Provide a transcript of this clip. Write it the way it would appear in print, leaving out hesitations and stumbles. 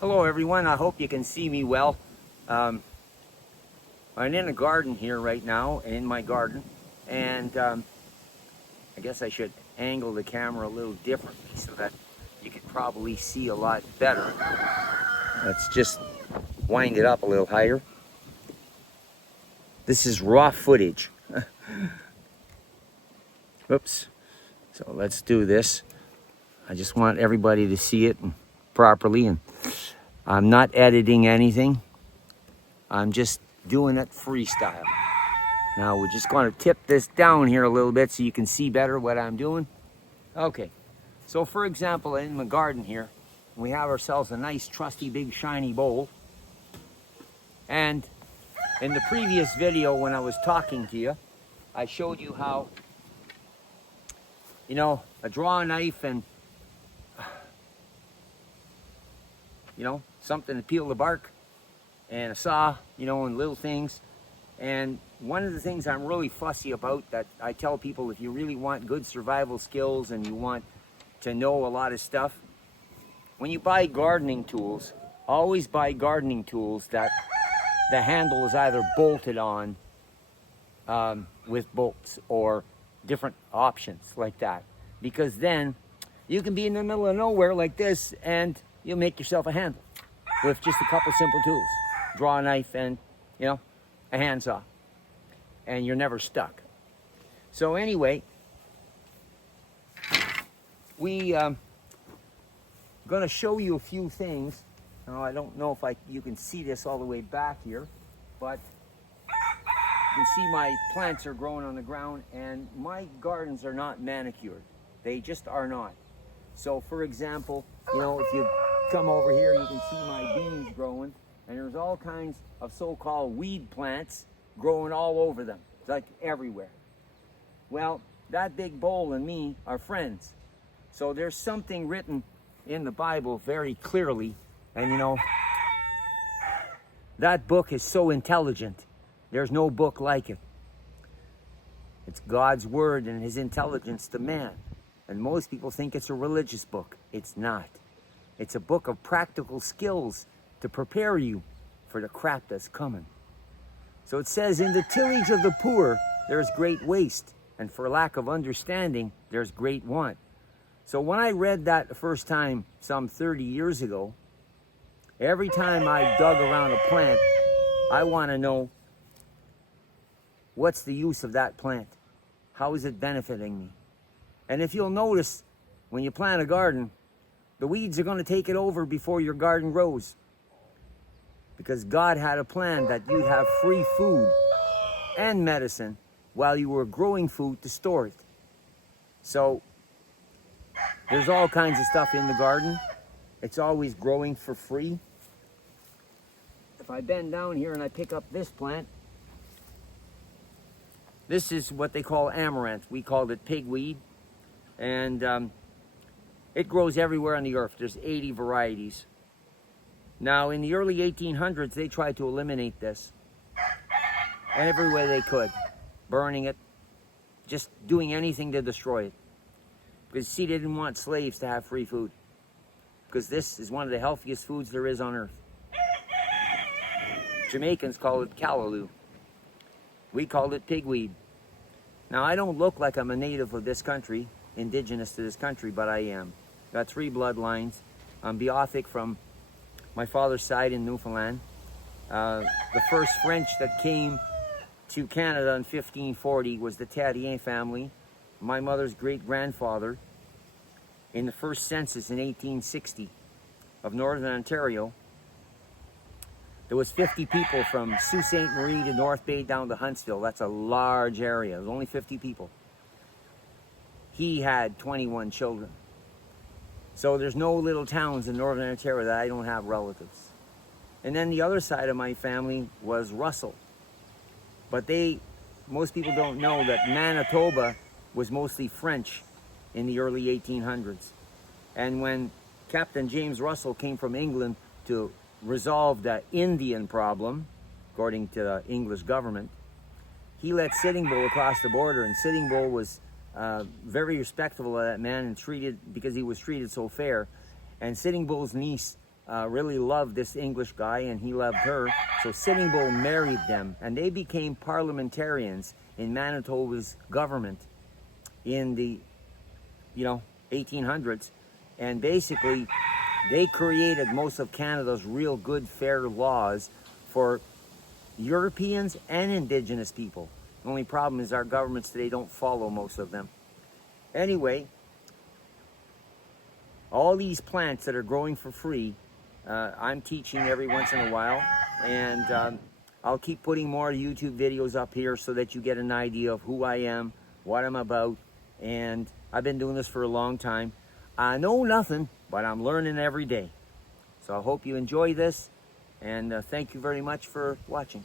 Hello everyone, I hope you can see me well. I'm in a garden here right now, in my garden, and I guess I should angle the camera a little differently so that you can probably see a lot better. Let's just wind it up a little higher. This is raw footage. Oops. So let's do this. I just want everybody to see it properly, and I'm not editing anything. I'm just doing it freestyle. Now we're just going to tip this down here a little bit so you can see better what I'm doing. Okay, so for example, in the garden here, we have ourselves a nice trusty big shiny bowl. And in the previous video when I was talking to you, I showed you how, I draw a knife and, something to peel the bark, and a saw, and little things. And one of the things I'm really fussy about, that I tell people, if you really want good survival skills and you want to know a lot of stuff, when you buy gardening tools, always buy gardening tools that the handle is either bolted on with bolts or different options like that. Because then you can be in the middle of nowhere like this and you'll make yourself a handle with just a couple simple tools. Draw a knife and, a handsaw. And you're never stuck. So anyway, we going to show you a few things. Now, I don't know if you can see this all the way back here, but you can see my plants are growing on the ground, and my gardens are not manicured. They just are not. So for example, if you come over here, you can see my beans growing, and there's all kinds of so-called weed plants growing all over them, like everywhere. Well, that big bowl and me are friends. So there's something written in the Bible very clearly, and that book is so intelligent. There's no book like it. It's God's word and his intelligence to man. And most people think it's a religious book. It's not. It's a book of practical skills to prepare you for the crap that's coming. So it says, in the tillage of the poor, there's great waste, and for lack of understanding, there's great want. So when I read that the first time, some 30 years ago, every time I dug around a plant, I want to know, what's the use of that plant? How is it benefiting me? And if you'll notice, when you plant a garden, the weeds are going to take it over before your garden grows. Because God had a plan that you'd have free food and medicine while you were growing food to store it. So there's all kinds of stuff in the garden. It's always growing for free. If I bend down here and I pick up this plant, this is what they call amaranth. We called it pigweed. And it grows everywhere on the earth. There's 80 varieties. Now, in the early 1800s, they tried to eliminate this every way they could. Burning it, just doing anything to destroy it. Because, see, they didn't want slaves to have free food. Because this is one of the healthiest foods there is on earth. Jamaicans call it callaloo. We called it pigweed. Now, I don't look like I'm a native of this country, indigenous to this country, but I am. Got 3 bloodlines. I'm Beothic from my father's side in Newfoundland. The first French that came to Canada in 1540 was the Terrien family. My mother's great-grandfather, in the first census in 1860 of Northern Ontario, there was 50 people from Sault Ste. Marie to North Bay down to Huntsville. That's a large area. There was only 50 people. He had 21 children. So there's no little towns in Northern Ontario that I don't have relatives. And then the other side of my family was Russell. But most people don't know that Manitoba was mostly French in the early 1800s. And when Captain James Russell came from England to resolve the Indian problem, according to the English government, he let Sitting Bull across the border, and Sitting Bull was very respectful of that man and because he was treated so fair. And Sitting Bull's niece really loved this English guy, and he loved her. So Sitting Bull married them, and they became parliamentarians in Manitoba's government in the 1800s. And basically, they created most of Canada's real good, fair laws for Europeans and Indigenous people. The only problem is our governments today don't follow most of them. Anyway, all these plants that are growing for free, I'm teaching every once in a while, and I'll keep putting more YouTube videos up here so that you get an idea of who I am, what I'm about, and I've been doing this for a long time. I know nothing, but I'm learning every day. So I hope you enjoy this, and thank you very much for watching.